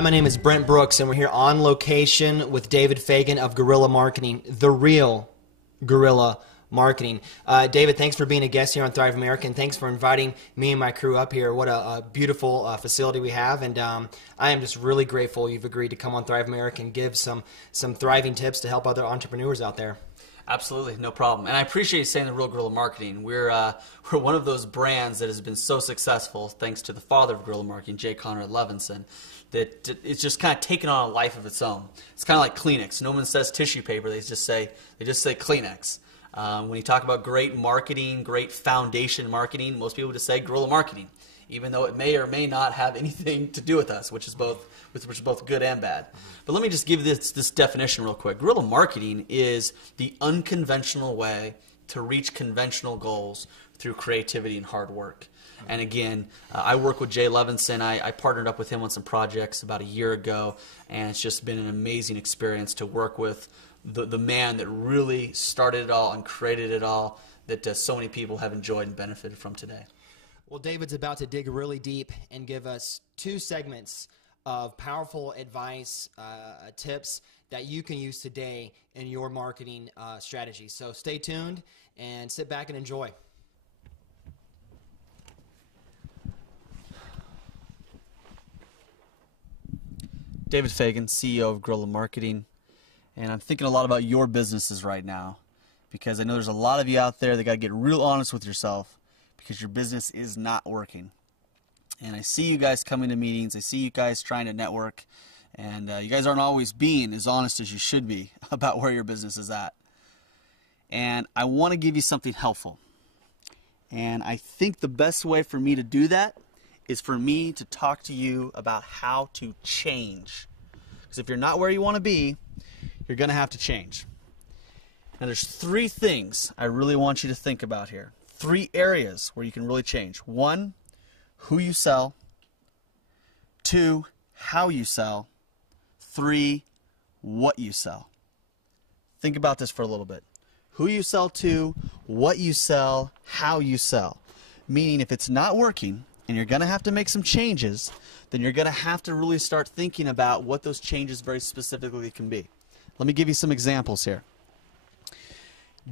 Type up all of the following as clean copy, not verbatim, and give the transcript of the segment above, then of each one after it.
Hi, my name is Brent Brooks, and we're here on location with David Fagan of Guerrilla Marketing, the real Guerrilla Marketing. David, thanks for being a guest here on Thrive America, and thanks for inviting me and my crew up here. What a beautiful facility we have, and I am just really grateful you've agreed to come on Thrive America and give some thriving tips to help other entrepreneurs out there. Absolutely, no problem. And I appreciate you saying the real Guerrilla Marketing. We're one of those brands that has been so successful, thanks to the father of Guerrilla Marketing, J. Conrad Levinson, that it's just kind of taken on a life of its own. It's kind of like Kleenex. No one says tissue paper; they just say Kleenex. When you talk about great marketing, great foundation marketing, most people just say Guerrilla Marketing, even though it may or may not have anything to do with us, which is both good and bad. But let me just give this definition real quick. Guerrilla Marketing is the unconventional way to reach conventional goals through creativity and hard work. And again, I work with Jay Levinson. I partnered up with him on some projects about a year ago, and it's just been an amazing experience to work with the man that really started it all and created it all, that so many people have enjoyed and benefited from today. Well, David's about to dig really deep and give us 2 segments of powerful advice, tips that you can use today in your marketing strategy. So stay tuned and sit back and enjoy. David Fagan, CEO of Guerrilla Marketing, and I'm thinking a lot about your businesses right now, because I know there's a lot of you out there that got to get real honest with yourself because your business is not working. And I see you guys coming to meetings, I see you guys trying to network, and you guys aren't always being as honest as you should be about where your business is at. And I want to give you something helpful. And I think the best way for me to do that is for me to talk to you about how to change. Because if you're not where you want to be, you're going to have to change. Now there's 3 things I really want you to think about here. 3 areas where you can really change. 1, who you sell. 2, how you sell. 3, what you sell. Think about this for a little bit. Who you sell to, what you sell, how you sell. Meaning if it's not working and you're going to have to make some changes, then you're going to have to really start thinking about what those changes very specifically can be. Let me give you some examples here.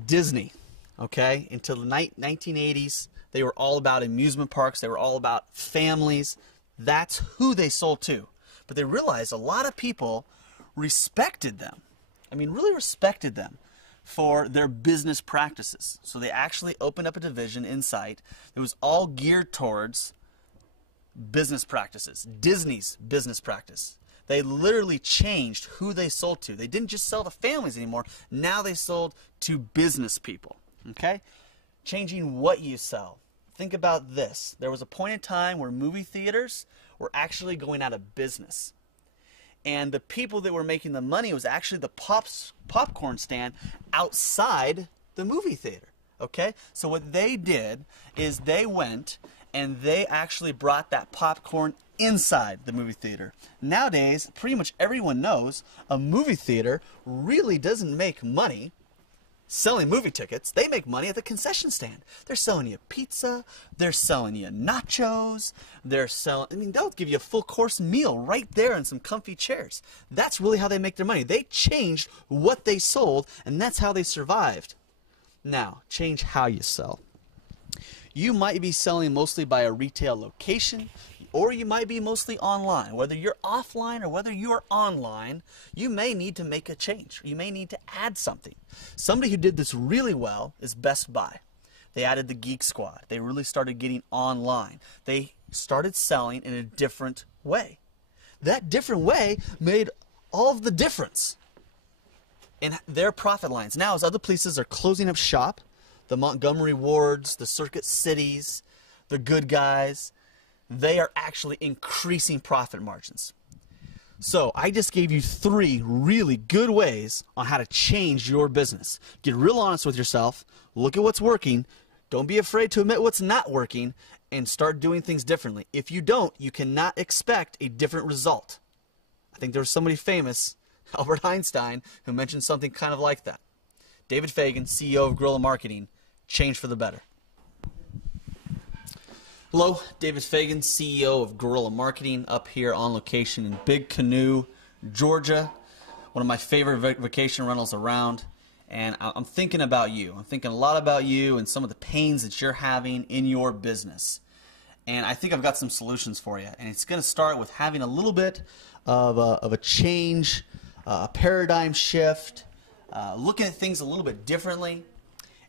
Disney, okay, until the 1980s, they were all about amusement parks. They were all about families. That's who they sold to. But they realized a lot of people respected them. I mean, really respected them for their business practices. So they actually opened up a division inside that was all geared towards business practices, Disney's business practice. They literally changed who they sold to. They didn't just sell to families anymore. Now they sold to business people. Okay? Changing what you sell. Think about this. There was a point in time where movie theaters were actually going out of business. And the people that were making the money was actually the popcorn stand outside the movie theater. Okay? So what they did is they went and they actually brought that popcorn inside the movie theater. Nowadays, pretty much everyone knows a movie theater really doesn't make money selling movie tickets. They make money at the concession stand. They're selling you pizza, they're selling you nachos, they'll give you a full course meal right there and some comfy chairs. That's really how they make their money. They changed what they sold, and that's how they survived. Now, change how you sell. You might be selling mostly by a retail location, or you might be mostly online. Whether you're offline or whether you're online, you may need to make a change. You may need to add something. Somebody who did this really well is Best Buy. They added the Geek Squad. They really started getting online. They started selling in a different way. That different way made all of the difference in their profit lines. Now, as other places are closing up shop, the Montgomery Wards, the Circuit Cities, the Good Guys, they are actually increasing profit margins. So I just gave you 3 really good ways on how to change your business. Get real honest with yourself. Look at what's working. Don't be afraid to admit what's not working, and start doing things differently. If you don't, you cannot expect a different result. I think there was somebody famous, Albert Einstein, who mentioned something kind of like that. David Fagan, CEO of Guerrilla Marketing, change for the better. Hello, David Fagan, CEO of Guerrilla Marketing, up here on location in Big Canoe, Georgia, one of my favorite vacation rentals around. And I'm thinking about you. I'm thinking a lot about you and some of the pains that you're having in your business. And I think I've got some solutions for you. And it's going to start with having a little bit of a change, a paradigm shift, looking at things a little bit differently.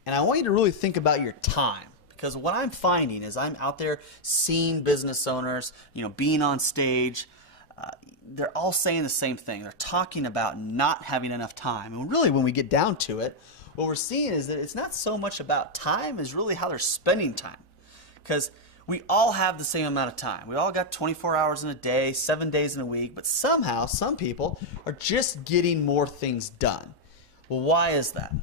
And I want you to really think about your time. Because what I'm finding is I'm out there seeing business owners, being on stage. They're all saying the same thing. They're talking about not having enough time. And really, when we get down to it, what we're seeing is that it's not so much about time as really how they're spending time. Because we all have the same amount of time. We all got 24 hours in a day, 7 days in a week, but somehow some people are just getting more things done. Well, why is that?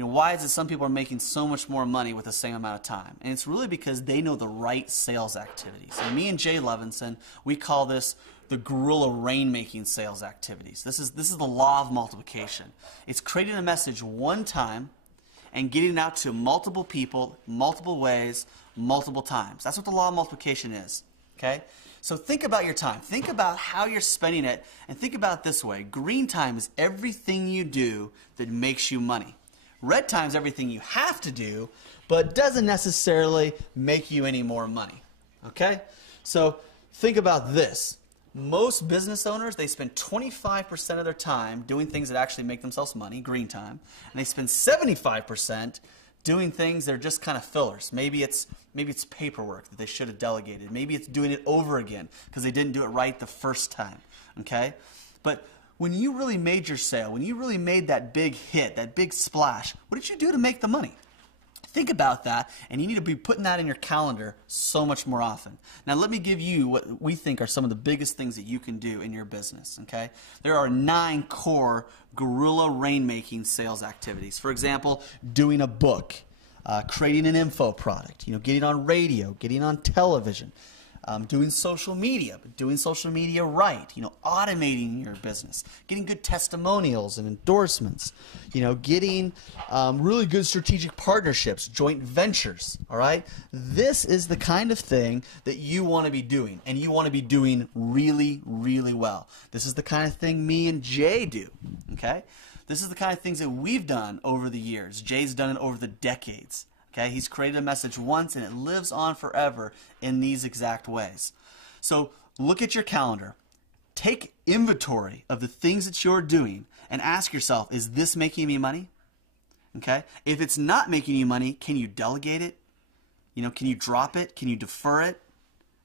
Why is it some people are making so much more money with the same amount of time? And it's really because they know the right sales activities. And me and Jay Levinson, we call this the guerrilla rainmaking sales activities. This is the law of multiplication. It's creating a message one time and getting it out to multiple people, multiple ways, multiple times. That's what the law of multiplication is. Okay? So think about your time. Think about how you're spending it, and think about it this way. Green time is everything you do that makes you money. Red time is everything you have to do, but doesn't necessarily make you any more money. Okay? So think about this. Most business owners, they spend 25% of their time doing things that actually make themselves money, green time, and they spend 75% doing things that are just kind of fillers. Maybe it's paperwork that they should have delegated. Maybe it's doing it over again because they didn't do it right the first time. Okay? But when you really made your sale, when you really made that big hit, that big splash, what did you do to make the money? Think about that, and you need to be putting that in your calendar so much more often. Now, let me give you what we think are some of the biggest things that you can do in your business, okay? There are 9 core guerrilla rainmaking sales activities. For example, doing a book, creating an info product, getting on radio, getting on television, doing social media, but doing social media right, automating your business, getting good testimonials and endorsements, getting really good strategic partnerships, joint ventures, all right? This is the kind of thing that you want to be doing, and you want to be doing really, really well. This is the kind of thing me and Jay do, okay? This is the kind of things that we've done over the years. Jay's done it over the decades. Okay, he's created a message once and it lives on forever in these exact ways. So look at your calendar. Take inventory of the things that you're doing and ask yourself, is this making me money? Okay, if it's not making you money, can you delegate it? Can you drop it? Can you defer it?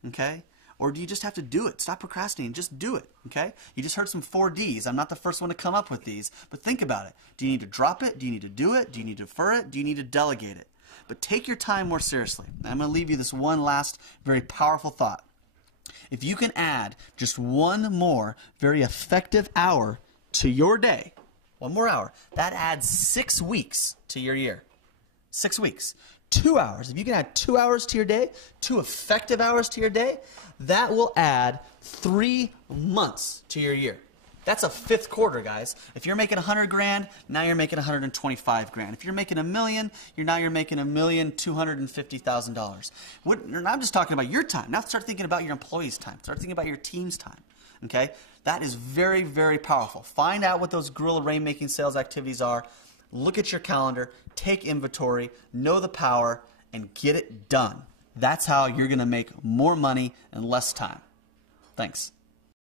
Okay, or do you just have to do it? Stop procrastinating, just do it. Okay, you just heard some 4Ds. I'm not the first one to come up with these, but think about it. Do you need to drop it? Do you need to do it? Do you need to defer it? Do you need to delegate it? But take your time more seriously. I'm going to leave you this one last very powerful thought. If you can add just one more very effective hour to your day, one more hour, that adds 6 weeks to your year. 6 weeks. 2 hours. If you can add 2 hours to your day, 2 effective hours to your day, that will add 3 months to your year. That's a 5th quarter, guys. If you're making 100 grand, now you're making 125 grand. If you're making $1 million, now you're making $1,250,000. I'm just talking about your time. Now start thinking about your employees' time. Start thinking about your team's time. Okay? That is very, very powerful. Find out what those guerrilla rainmaking sales activities are. Look at your calendar. Take inventory. Know the power, and get it done. That's how you're going to make more money in less time. Thanks.